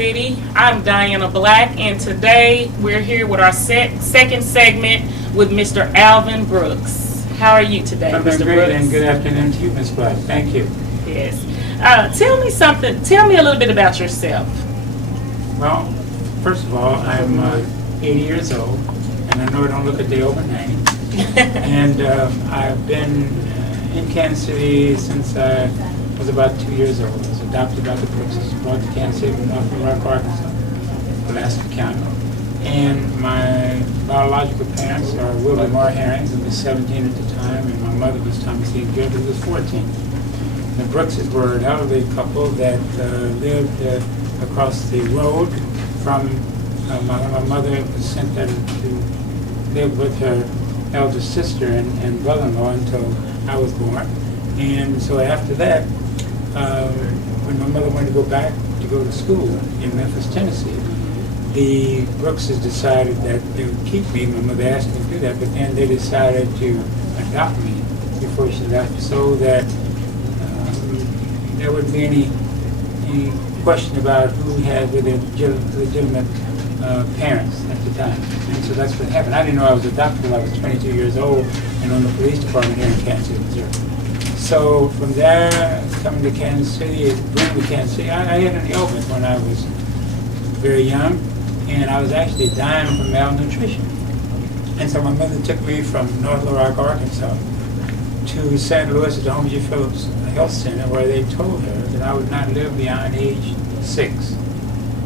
City. I'm Diana Black, and today we're here with our second segment with Mr. Alvin Brooks. How are you today, I'm Mr. doing great, Brooks? and good afternoon to you, Ms. Black. Thank you. Yes. Tell me something. Tell me a little bit about yourself. Well, first of all, I'm 80 years old, and I know I don't look a day over 90. And I've been in Kansas City since I was about 2 years old. I was adopted by the Brookses, brought to Kansas City from North Little Rock, Arkansas, Alaska County. And my biological parents are Wilbur Moore Herrings, who was 17 at the time, and my mother was Thomas E. Gibb, who was 14. The Brookses were an elderly couple that lived across the road from my mother was sent there to live with her elder sister and brother-in-law until I was born. And so after that, when my mother wanted to go back to go to school in Memphis, Tennessee, the Brookses decided that they would keep me. My mother asked me to do that, but then they decided to adopt me before she left, so that there wouldn't be any question about who had the legitimate parents at the time. And so that's what happened. I didn't know I was adopted until I was 22 years old and on the police department here in Kansas City, Missouri. So from there, coming to Kansas City, bringing to Kansas City, I had an illness when I was very young, and I was actually dying from malnutrition. And so my mother took me from North Little Rock, Arkansas, to St. Louis at the Holmes G. Phillips Health Center, where they told her that I would not live beyond age 6.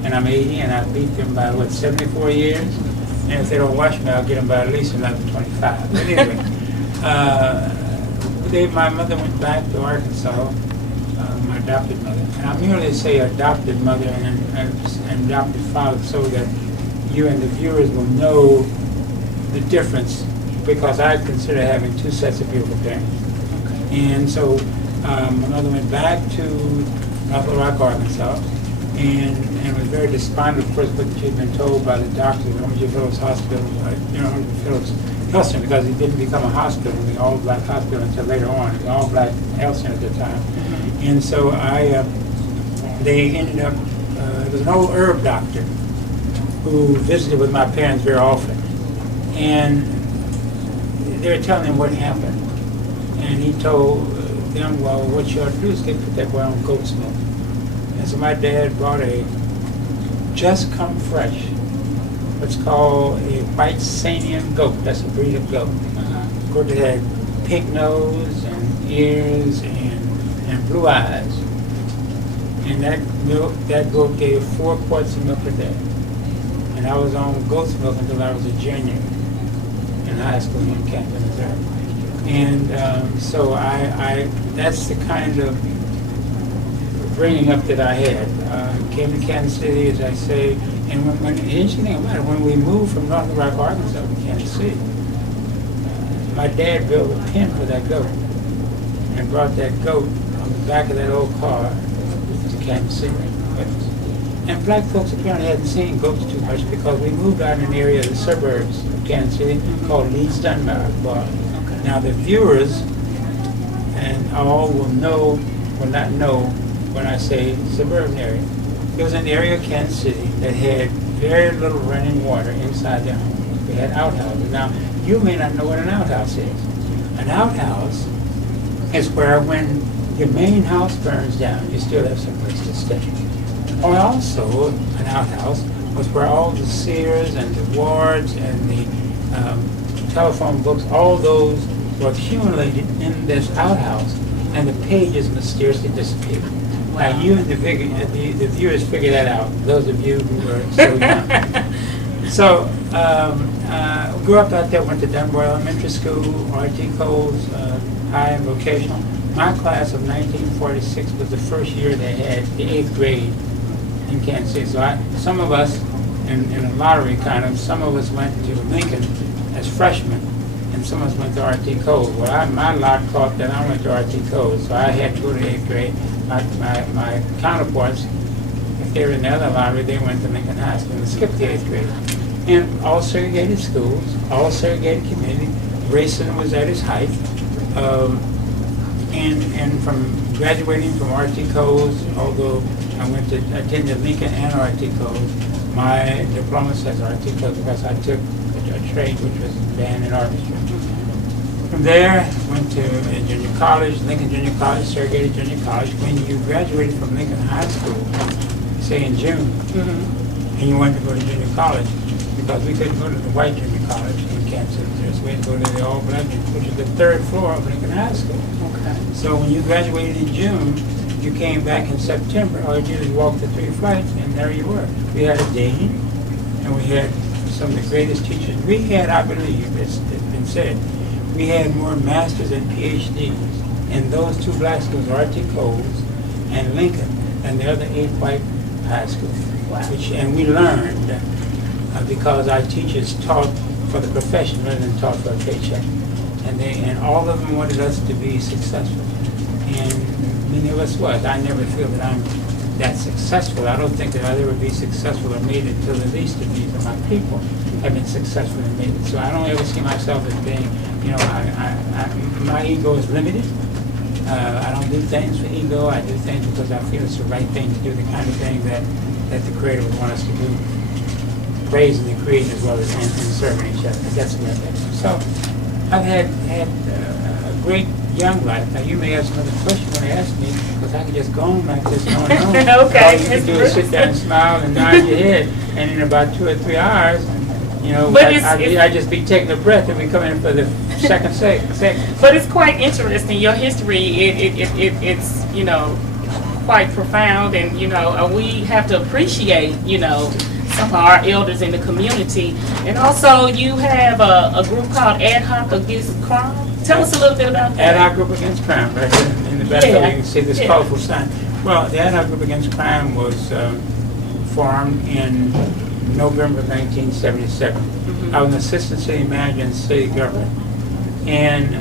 And I'm 80, and I beat them by, 74 years? And if they don't watch me, I'll get them by at least another 25. But anyway, my mother went back to Arkansas, my adopted mother. And I merely say adopted mother and adopted father so that you and the viewers will know the difference, because I consider having two sets of beautiful parents. And so my mother went back to North Little Rock, Arkansas, and was very despondent, of course, what she had been told by the doctor at Holmes G. Phillips Hospital, Holmes G. Phillips Health Center, because it didn't become a hospital, the all-black hospital, until later on. It was an all-black health center at the time. And so they ended up, it was an old herb doctor who visited with my parents very often. And they were telling him what happened. And he told them, well, what you ought to do is put that boy on goat's milk. And so my dad brought a just come fresh, what's called a white Sanian goat. That's a breed of goat. Of course, it had pink nose and ears and blue eyes. And that goat gave 4 quarts of milk a day. And I was on goat's milk until I was a junior in high school in Canton, Missouri. And so that's the kind of bringing up that I had. Came to Kansas City, as I say, and when the interesting thing about it, when we moved from North Little Rock, Arkansas to Kansas City, my dad built a pen for that goat and brought that goat on the back of that old car to Kansas City. And black folks apparently hadn't seen goats too much, because we moved out in an area of the suburbs of Kansas City called Leeds Dunbar. Now the viewers and all will not know when I say suburban area. It was an area of Kansas City that had very little running water inside their homes. We had outhouses. Now, you may not know what an outhouse is. An outhouse is where when your main house burns down, you still have some place to stay. Or also, an outhouse was where all the Sears and the Wards and the telephone books, all those were accumulated in this outhouse, and the pages mysteriously disappeared. Wow. Now, you and the viewers figure that out, those of you who were so young. So, grew up out there, went to Dunbar Elementary School, R.T. Cole's high and vocational. My class of 1946 was the first year they had the 8th grade in Kansas City. So some of us, in a lottery kind of, some of us went to Lincoln as freshmen, and some of us went to R.T. Cole. Well, my lot caught that I went to R.T. Cole, so I had to go to 8th grade. My counterparts, if they were in the other lottery, they went to Lincoln High School and skipped the 8th grade. And all segregated schools, all segregated community. Racism was at its height. And from graduating from RT Coles, although I attended Lincoln and RT Coles, my diploma says RT Coles because I took a trade which was band and orchestra. From there, went to junior college, Lincoln Junior College, segregated junior college. When you graduated from Lincoln High School, say in June, and you wanted to go to junior college, because we couldn't go to the white junior college in Kansas City, so we had to go to the all-black, which is the third floor of Lincoln High School. Okay. So when you graduated in June, you came back in September. All you did was walk the 3 flights, and there you were. We had a dean, and we had some of the greatest teachers. We had, I believe, it's been said, we had more masters and PhDs in those 2 black schools, RT Coles and Lincoln, than the other 8 white high schools. Wow. And we learned because our teachers taught for the profession rather than taught for a paycheck. And all of them wanted us to be successful. And many of us was. I never feel that I'm that successful. I don't think that I'll ever be successful or made it until the least of these of my people have been successful and made it. So I don't ever see myself as being, my ego is limited. I don't do things for ego. I do things because I feel it's the right thing to do, the kind of thing that the Creator would want us to do. Praising the Creator as well as and serving each other. That's what I think. So I've had a great young life. Now you may have some other questions when you ask me, because I can just go on like this going on. Okay. All you can do is sit there and smile and nod your head, and in about 2 or 3 hours, I just be taking a breath and we come in for the second segment. But it's quite interesting. Your history, it's quite profound, and we have to appreciate some of our elders in the community. And also, you have a group called Ad Hoc Against Crime. Tell us a little bit about that. Ad Hoc Group Against Crime, right here in the back. Yeah. You can see this colorful sign. Well, the Ad Hoc Group Against Crime was formed in November of 1977. I was an assistant city manager in city government. And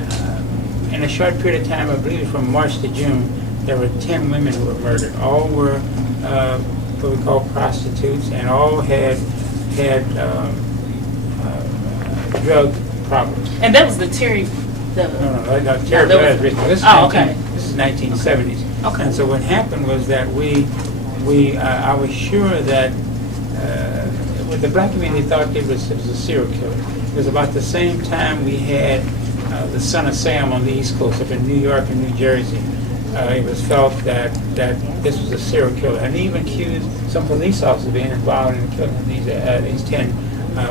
in a short period of time, I believe it was from March to June, there were 10 women who were murdered. All were what we call prostitutes, and all had drug problems. And that was the Terry. No, Terry Blair is written. This is okay. This is 1970s. Okay. And so what happened was that I was sure that the black community thought it was a serial killer. It was about the same time we had the son of Sam on the East Coast, up in New York and New Jersey. It was felt that this was a serial killer, and even accused some police officers of being involved in killing these 10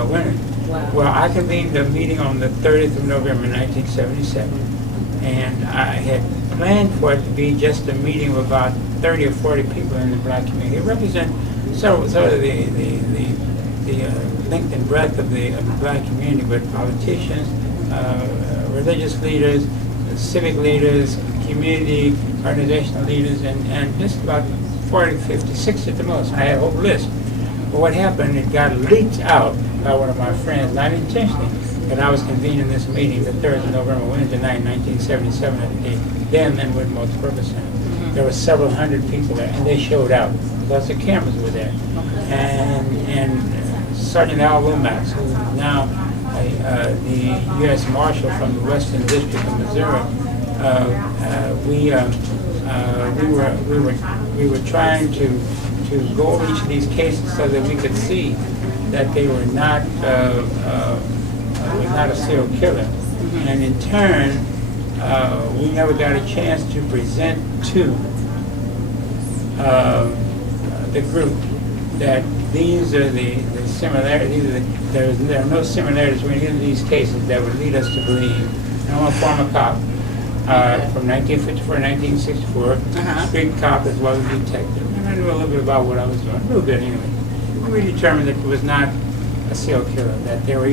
women. Wow. Well, I convened a meeting on the 30th of November, 1977, and I had planned for it to be just a meeting of about 30 or 40 people in the black community. It represents sort of the length and breadth of the black community, but politicians, religious leaders, civic leaders, community, organizational leaders, and just about 40, 50, 60 at the most. I had a whole list. But what happened, it got leaked out by one of my friends, not intentionally, that I was convening this meeting the 3rd of November, Wednesday night, 1977, at the then Linwood Multipurpose Center. There were several hundred people there, and they showed out because the cameras were there. And Sergeant Al Lomax, who is now the U.S. Marshal from the Western District of Missouri, we were trying to go over each of these cases so that we could see that they were not a serial killer. And in turn, we never got a chance to present to the group that these are the similarities. There are no similarities between any of these cases that would lead us to believe. And I'm a former cop from 1954 to 1964, street cop as well as detective. And I knew a little bit about what I was doing, a little bit anyway. We determined that it was not a serial killer, that there were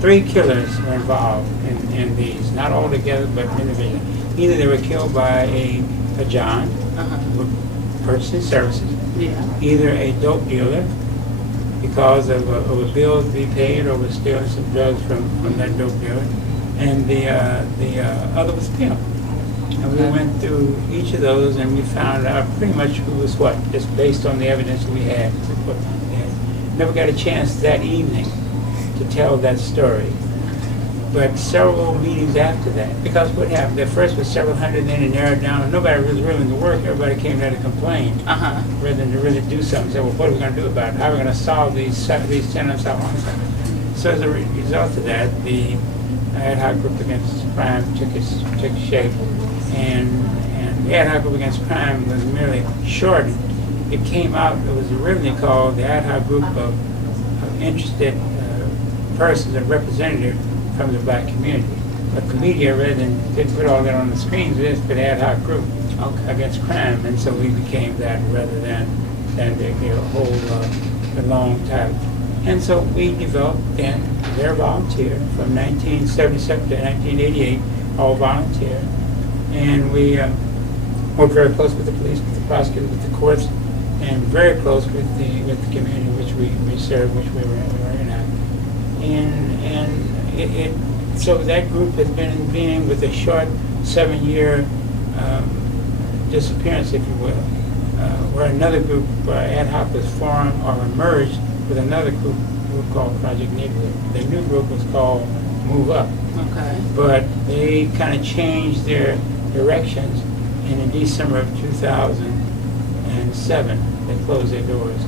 3 killers were involved in these, not all together, but individually. Either they were killed by a John, purchasing services, either a dope dealer, because of a bill to be paid or was stealing some drugs from that dope dealer, and the other was pimp. And we went through each of those and we found out pretty much who was what, just based on the evidence we had. And never got a chance that evening to tell that story. But several meetings after that, because what happened, at first was several hundred, then it narrowed down, and nobody was willing to work, everybody came there to complain. Rather than to really do something, say, well, what are we gonna do about it? How are we gonna solve these tenants out on site? So as a result of that, the Ad Hoc Group Against Crime took shape, and the Ad Hoc Group Against Crime was merely shortened. It came out, it was originally called the Ad Hoc Group of Interested Persons and Representatives from the Black Community. But the media, rather than didn't put all that on the screens, they just put Ad Hoc Group Against Crime, and so we became that rather than the whole the long title. And so we developed then their volunteer from 1977 to 1988, all volunteer, and we worked very close with the police, with the prosecutors, with the courts, and very close with the community which we served, which we were in. And so that group has been in being with a short 7-year disappearance, if you will, where another group, Ad Hoc, was formed or emerged with another group called Project Neighborhood. The new group was called Move Up. Okay. But they kind of changed their directions, and in December of 2007, they closed their doors.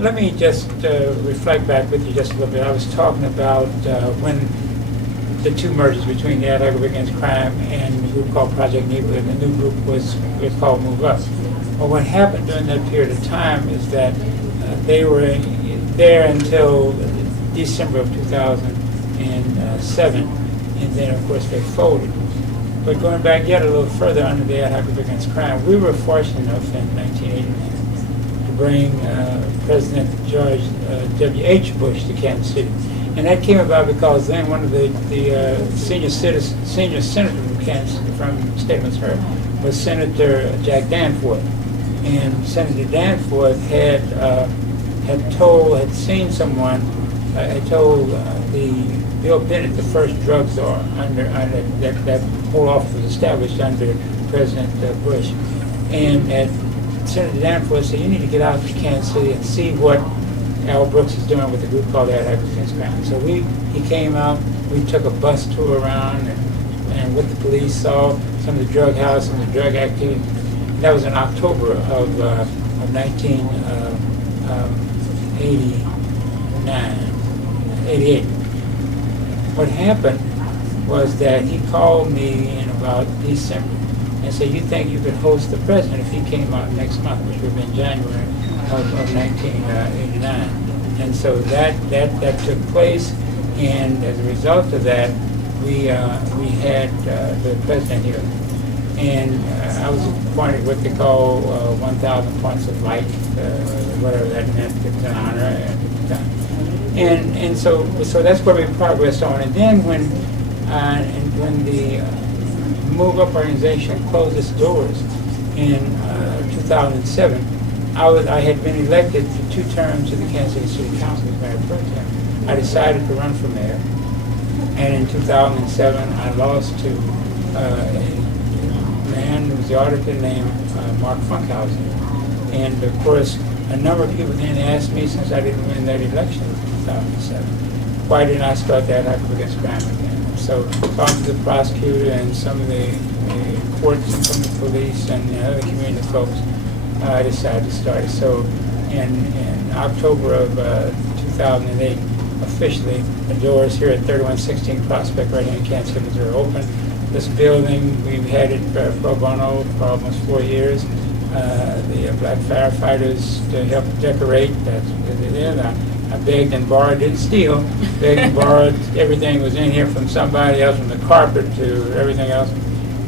Let me just reflect back with you just a little bit. I was talking about when the two mergers between the Ad Hoc Group Against Crime and the group called Project Neighborhood. The new group was called Move Up. Well, what happened during that period of time is that they were there until December of 2007, and then of course they folded. But going back yet a little further under the Ad Hoc Group Against Crime, we were fortunate enough in 1989 to bring President George W.H. Bush to Kansas City. And that came about because then one of the senior senators from Kansas, from the state of Missouri, was Senator Jack Danforth. And Senator Danforth had told the Bill Bennett, the first drug czar, under that whole office was established under President Bush. And Senator Danforth said, you need to get out to Kansas City and see what Al Brooks is doing with a group called Ad Hoc Against Crime. So he came out, we took a bus tour around and with the police saw some of the drug houses and the drug activity. And that was in October of 1988. What happened was that he called me in about December and said, you think you could host the president if he came out next month, which would have been January of 1989. And so that took place, and as a result of that, we had the president here. And I was appointed what they call 1,000 points of light, whatever that meant. It was an honor at the time. And so that's where we progressed on. And then when the Move Up organization closed its doors in 2007, I had been elected for 2 terms to the Kansas City Council as mayor pro tem. I decided to run for mayor, and in 2007 I lost to a man who was the auditor named Mark Funkhausen. And of course, a number of people then asked me, since I didn't win that election in 2007, why didn't I start that Ad Hoc Against Crime again? So talking to the prosecutor and some of the courts and some of the police and other community folks, I decided to start it. So in October of 2008, officially, the doors here at 3116 Prospect right here in Kansas City, Missouri, open. This building, we've had it pro bono for almost 4 years. The black firefighters to help decorate, that's what it is. I begged and borrowed, didn't steal, begged and borrowed, everything was in here from somebody else, from the carpet to everything else.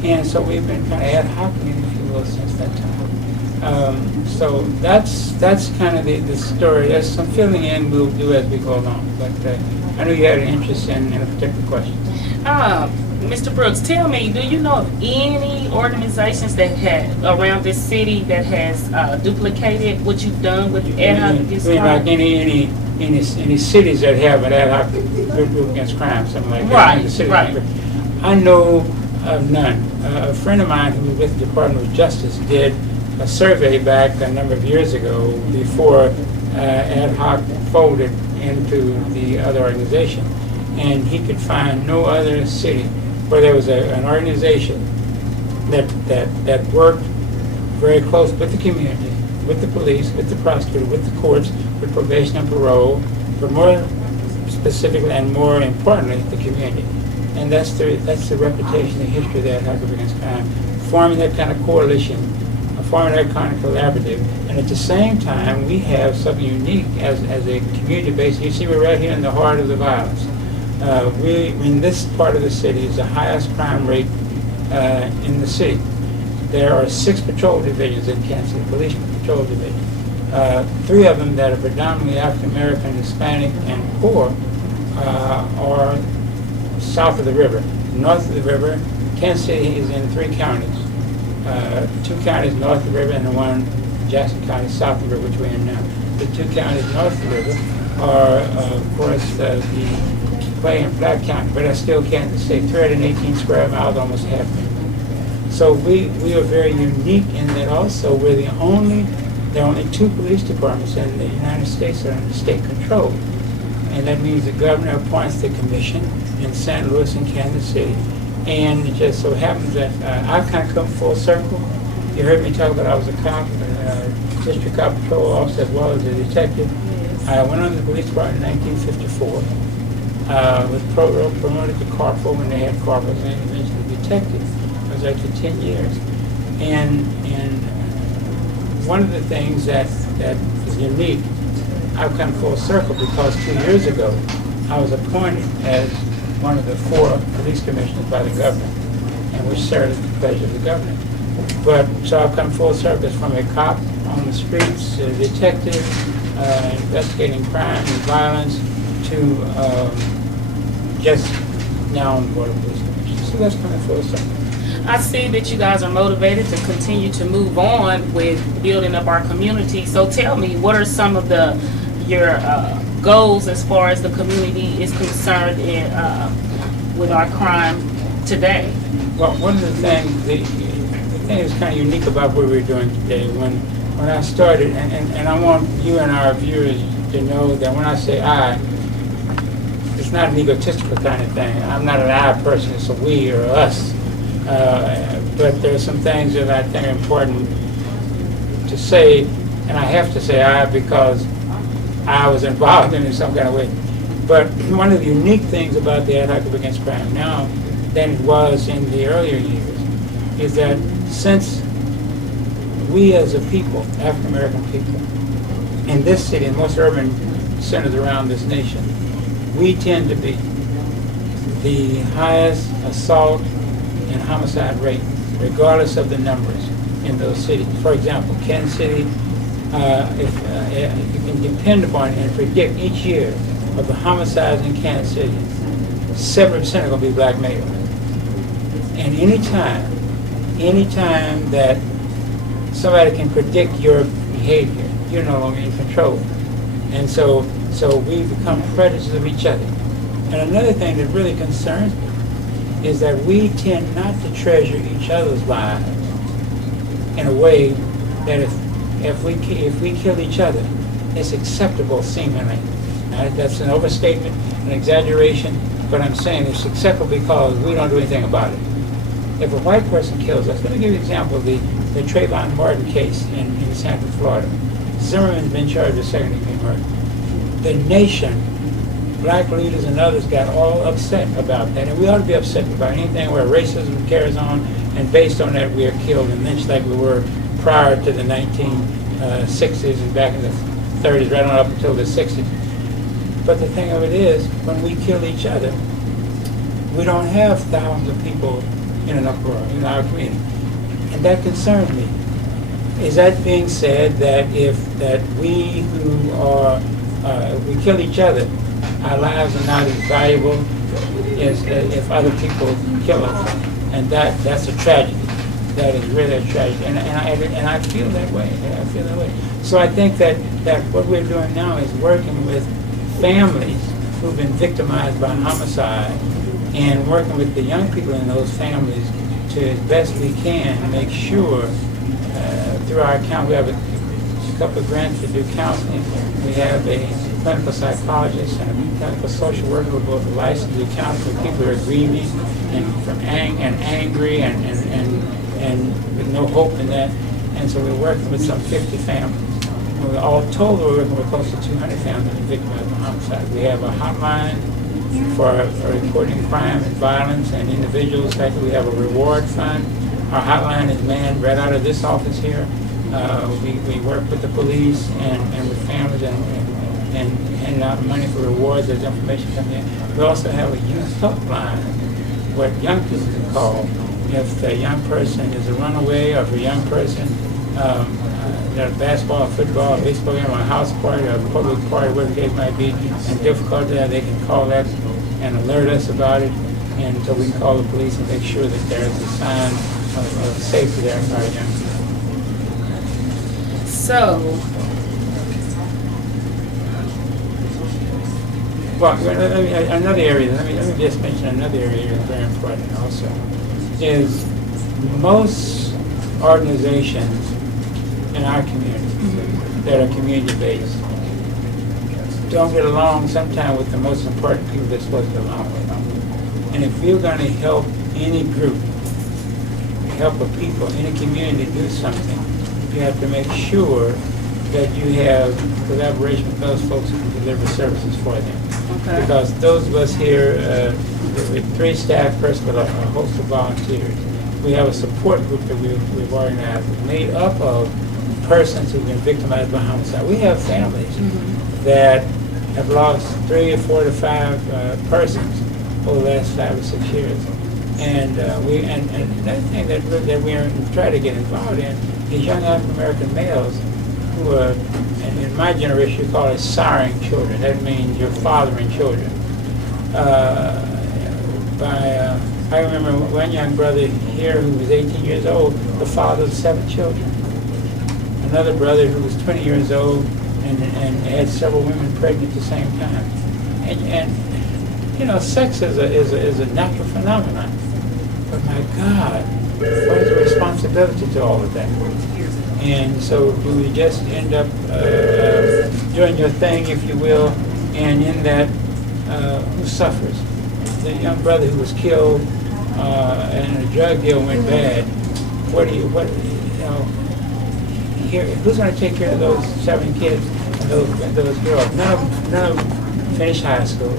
And so we've been kind of ad hocing, if you will, since that time. So that's kind of the story. There's some filling in we'll do as we go along. But I know you had an interest in a particular question. Mr. Brooks, tell me, do you know of any organizations that had around this city that has duplicated what you've done with Ad Hoc Against Crime? Like any cities that have an Ad Hoc Group Against Crime, something like that. Right. I know of none. A friend of mine who was with the Department of Justice did a survey back a number of years ago before Ad Hoc folded into the other organization. and he could find no other city where there was an organization that worked very close with the community, with the police, with the prosecutor, with the courts, with probation and parole, but more specifically and more importantly, the community. And that's the reputation, the history of the Ad Hoc against crime, forming that kind of coalition, forming that kind of collaborative. And at the same time, we have something unique as a community base. You see, we're right here in the heart of the violence. In this part of the city is the highest crime rate in the city. There are 6 patrol divisions in Kansas City, police patrol divisions. 3 of them that are predominantly African American, Hispanic, and poor are south of the river. North of the river, Kansas City is in 3 counties. 2 counties north of the river and the one Jackson County south of the river, which we're in now. The 2 counties north of the river are, of course, the Clay and Platte County, but that's still Kansas City, 318 square miles, almost half million. So we are very unique in that also we're there are only 2 police departments in the United States that are under state control. And that means the governor appoints the commission in St. Louis and Kansas City. And it just so happens that I've kind of come full circle. You heard me talk about I was a cop, district cop patrol officer as well as a detective. I went on the police department in 1954. Was promoted to corporal when they had corporals, and eventually detective. I was there for 10 years. And one of the things that is unique, I've come full circle because 2 years ago I was appointed as one of the 4 police commissioners by the governor, and which served at the pleasure of the governor. But so I've come full circle from a cop on the streets, a detective, investigating crime and violence, to just now on the Board of Police Commissioners. So that's coming full circle. I see that you guys are motivated to continue to move on with building up our community. So tell me, what are some of your goals as far as the community is concerned with our crime today? Well, one of the things, the thing that's kind of unique about what we're doing today, when I started, and I want you and our viewers to know that when I say I, it's not an egotistical kind of thing. I'm not an I person, it's a we or us. But there are some things that I think are important to say, and I have to say I because I was involved in it in some kind of way. But one of the unique things about the Ad Hoc against crime now than it was in the earlier years is that since we as a people, African American people, in this city and most urban centers around this nation, we tend to be the highest assault and homicide rate, regardless of the numbers in those cities. For example, Kansas City, if you can depend upon and predict each year of the homicides in Kansas City, 7% are going to be black males. And anytime that somebody can predict your behavior, you're no longer in control. And so we become predators of each other. And another thing that really concerns me is that we tend not to treasure each other's lives in a way that if we kill each other, it's acceptable seemingly. That's an overstatement, an exaggeration, but I'm saying it's acceptable because we don't do anything about it. If a white person kills us, let me give you an example of the Trayvon Martin case in Santa Florida. Zimmerman's been charged with second-degree murder. The nation, black leaders and others, got all upset about that, and we ought to be upset about anything where racism carries on, and based on that we are killed and lynched like we were prior to the 1960s and back in the 30s, right on up until the 60s. But the thing of it is, when we kill each other, we don't have thousands of people in an uproar in our community, and that concerns me. Is that being said, that we who are we kill each other, our lives are not as valuable as if other people kill us, and that's a tragedy. That is really a tragedy, and I feel that way. I feel that way. So I think that what we're doing now is working with families who've been victimized by homicide, and working with the young people in those families to, as best we can, make sure through our account, we have a couple of grants to do counseling. We have a clinical psychologist and a clinical social worker who are both licensed to account for people who are grieving and angry and with no hope in that. And so we're working with some 50 families. And all told, we're working with close to 200 families victims of homicide. We have a hotline for reporting crime and violence and individuals. We have a reward fund. Our hotline is manned right out of this office here. We work with the police and with families and handing out money for rewards as information comes in. We also have a youth helpline, what young people can call if a young person is a runaway, or if a young person at a basketball, football, baseball game, or a house party, or a public party, whatever the case might be, and difficulty, they can call that and alert us about it, and so we can call the police and make sure that there's a sign of safety there for our young people. So, well, another area, let me just mention another area that's very important also, is most organizations in our community that are community-based don't get along sometimes with the most important people they're supposed to get along with. And if you're going to help any group, help a people, any community do something, you have to make sure that you have collaboration with those folks who can deliver services for them. okay. Because those of us here, with 3 staff persons, but a host of volunteers, we have a support group that we've organized made up of persons who've been victimized by homicide. We have families that have lost 3 or 4 to 5 persons over the last 5 or 6 years. And another thing that we try to get involved in is young African American males who are, in my generation, you call it siring children. That means you're fathering children. I remember one young brother here who was 18 years old, the father of 7 children. Another brother who was 20 years old and had several women pregnant at the same time. And you know, sex is a natural phenomenon. But my God, what is the responsibility to all of that? And so we just end up doing your thing, if you will, and in that, who suffers? The young brother who was killed and a drug deal went bad. Who's going to take care of those 7 kids and those girls? None of them finished high school.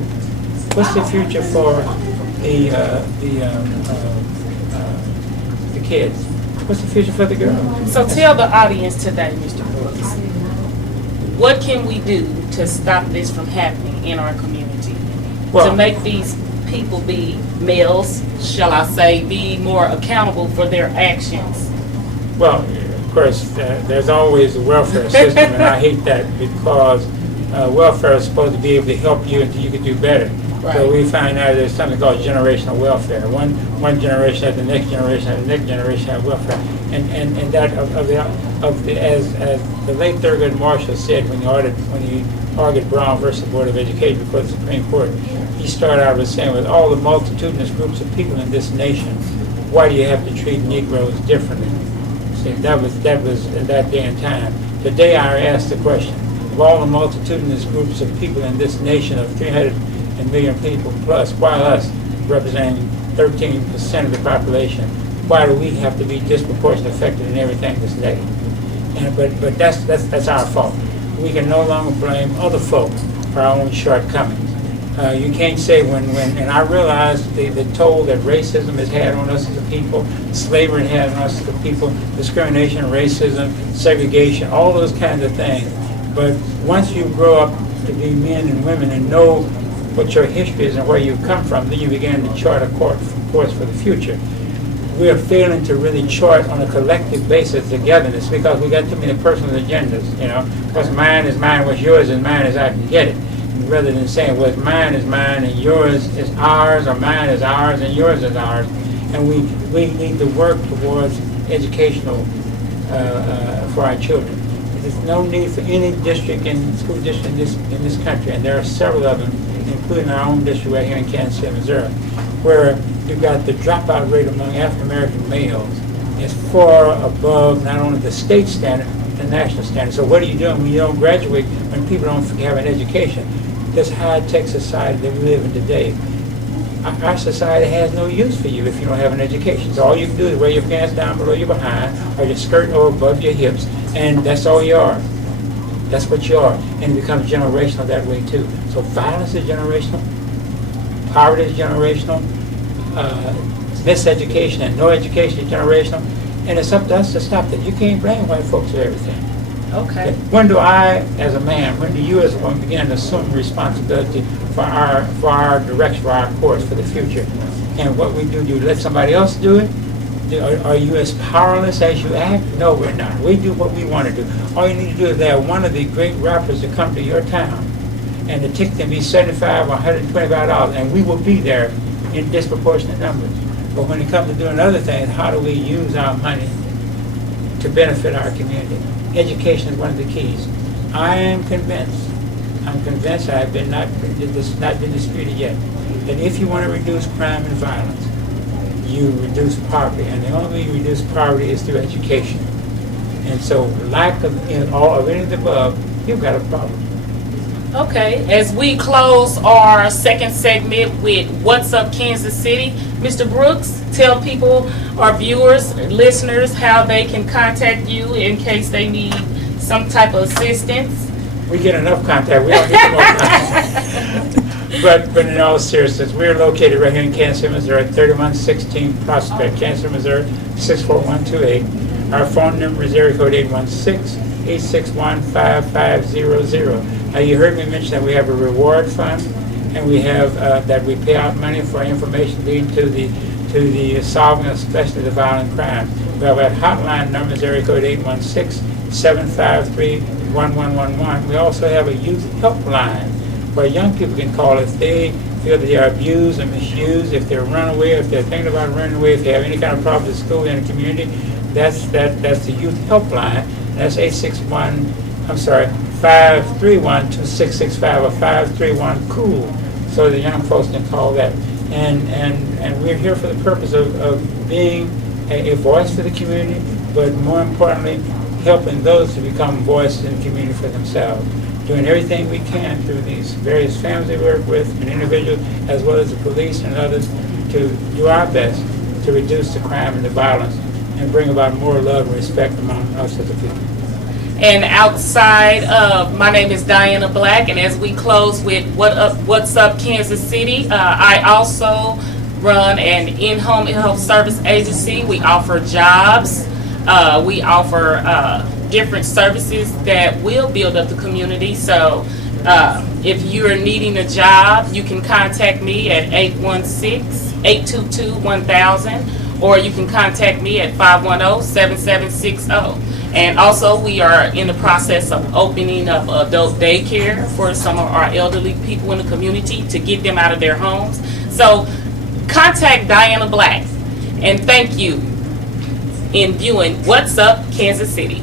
What's the future for the kids? What's the future for the girls? So tell the audience today, Mr. Brooks, what can we do to stop this from happening in our community? Well, to make these people be males, shall I say, be more accountable for their actions? Well, of course, there's always a welfare system, and I hate that because welfare is supposed to be able to help you until you can do better. Right. So we find out there's something called generational welfare. One generation has the next generation, and the next generation has welfare, and that as the late Thurgood Marshall said when he argued Brown versus Board of Education before the Supreme Court, he started out with saying, with all the multitudinous groups of people in this nation, why do you have to treat Negroes differently? See, that was in that day and time. Today I asked the question, of all the multitudinous groups of people in this nation of 300 million people plus, why us, representing 13% of the population, why do we have to be disproportionately affected in everything that's negative? But that's our fault. We can no longer blame other folk for our own shortcomings. You can't say and I realize the toll that racism has had on us as a people, slavery has on us as a people, discrimination, racism, segregation, all those kinds of things. But once you grow up to be men and women and know what your history is and where you've come from, then you begin to chart a course for the future. We are failing to really chart on a collective basis togetherness because we got too many personal agendas, you know. What's mine is mine, what's yours is mine as I can get it. And rather than saying what's mine is mine and yours is ours, or mine is ours and yours is ours. And we need to work towards educational for our children. There's no need for any district and school district in this country, and there are several of them, including our own district right here in Kansas City, Missouri, where you've got the dropout rate among African American males is far above not only the state standard, the national standard. So what are you doing when you don't graduate, when people don't have an education? This high-tech society that we live in today, our society has no use for you if you don't have an education. So all you can do is wear your pants down below your behind, or your skirt or above your hips, and that's all you are. That's what you are. And it becomes generational that way too. So violence is generational, poverty is generational, miseducation and no education is generational, and it's up to us to stop that. You can't blame white folks for everything. Okay. When do I, as a man, when do you as a woman begin to assume responsibility for our direction, for our course, for the future? And what we do you let somebody else do it? Are you as powerless as you act? No, we're not. We do what we want to do. All you need to do is have one of the great rappers to come to your town, and the ticket can be $75 or $125, and we will be there in disproportionate numbers. But when it comes to doing other things, how do we use our money to benefit our community? Education is one of the keys. I am convinced, I have been not been disputed yet, that if you want to reduce crime and violence, you reduce poverty, and the only way you reduce poverty is through education. And so lack of any of the above, you've got a problem. Okay, as we close our second segment with What's Up Kansas City, Mr. Brooks, tell people, our viewers, listeners, how they can contact you in case they need some type of assistance. We get enough contact. We don't need more contact. But in all seriousness, we're located right here in Kansas City, Missouri, 3116 Prospect, Kansas City, Missouri, 64128. Our phone number is area code 816-861-5500. Now, you heard me mention that we have a reward fund, and we have that we pay out money for information leading to the solving of especially the violent crime. We have a hotline number, is area code 816-753-1111. We also have a youth helpline where young people can call if they feel that they are abused and misused, if they're run away, if they're thinking about running away, if they have any kind of problem at school in the community. That's the youth helpline. That's 531-2665 or 531-COOL, so the young folks can call that. And we're here for the purpose of being a voice for the community, but more importantly, helping those to become voices in the community for themselves. Doing everything we can through these various families we work with and individuals, as well as the police and others, to do our best to reduce the crime and the violence and bring about more love and respect among us as a people. And outside of, my name is Diana Black, and as we close with What's Up Kansas City, I also run an in-home health service agency. We offer jobs. We offer different services that will build up the community. So if you're needing a job, you can contact me at 816-822-1000, or you can contact me at 510-7760. And also, we are in the process of opening up adult daycare for some of our elderly people in the community to get them out of their homes. So contact Diana Black, and thank you in viewing What's Up Kansas City.